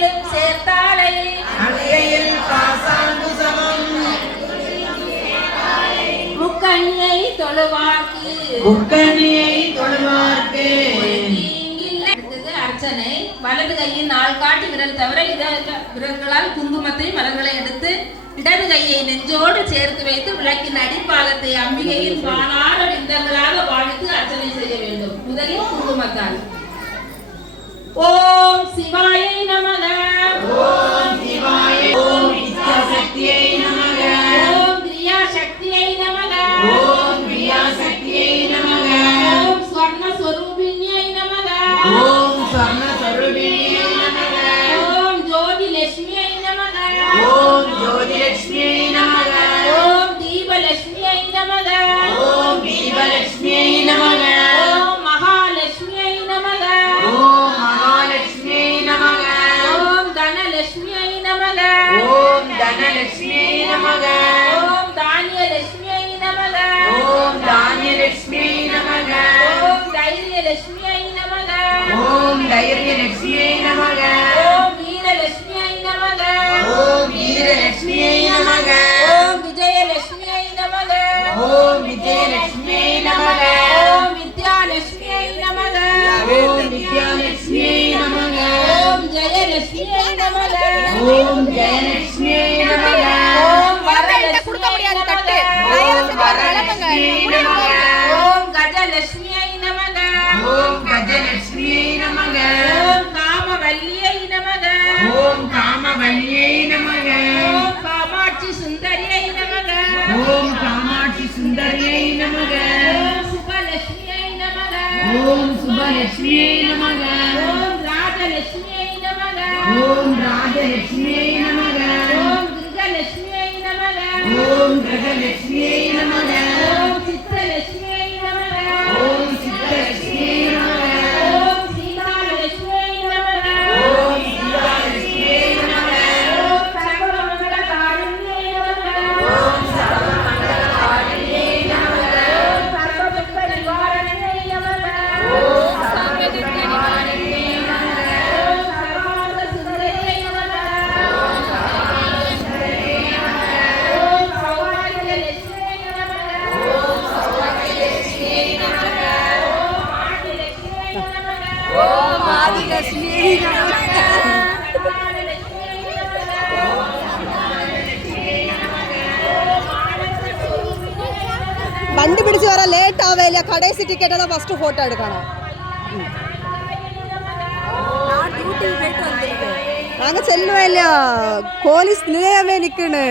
அன்னையிலும் சேர்த்தாளை. அன்னையில் பாசாங்கு சமம் முக்கண்ணியை தொழுவார்க்கு. முக்கண்ணியை தொழுவார்க்கு. அர்ச்சனை. வலது கையின் நாள் காட்டு விரல் தவிர இத விரல்களால் குங்குமத்தை மரங்களை எடுத்து இடது கையை நெஞ்சோடு சேர்த்து வைத்து விளக்கின் அடிப்பாலத்தை அம்பிகையின் வானார விந்தங்களாக வாழ்த்து அர்ச்சனை செய்ய வேண்டும். முதலில் குங்குமத்தால். ఓం శివాయ నమః ധനലക്ഷ്മിയൈ നമഃ ഓം ധാന്യലക്ഷ്മിയൈ നമഃ ഓം ധാന്യലക്ഷ്മിയൈ നമഃ ഓം ധൈര്യലക്ഷ്മിയൈ നമഃ ഓം ധൈര്യലക്ഷ്മിയൈ നമഃ ഓം വീരലക്ഷ്മിയൈ നമഃ ഓം വീരലക്ഷ്മിയൈ നമഃ ഓം വിജയലക്ഷ്മിയൈ നമഃ ഓം വിജയലക്ഷ്മിയൈ നമഃ ഓം വിദ്യാലക്ഷ്മിയൈ നമഃ ഓം വിദ്യാലക്ഷ്മിയൈ നമഃ ഓം ജയലക്ഷ്മിയൈ നമഃ ഓം ജയലക്ഷ്മി సుందర్యై నమః. ఓం శుభలక్ష్మ్యై నమః. ఓం శుభలక్ష్మ్యై నమః. ఓం రాజలక్ష్మ్యై నమః. ఓం రాజలక్ష్మ్యై నమః. വണ്ടി പിടിച്ചു വരാൻ ലേറ്റ് ആവേല. കടേസി ടിക്കറ്റ് അതാ ഫസ്റ്റ് ഫോട്ടോ എടുക്കണം. അങ്ങ് ചെല്ലുവല്ലോ പോലീസ് നിലയാവേ നിൽക്കണേ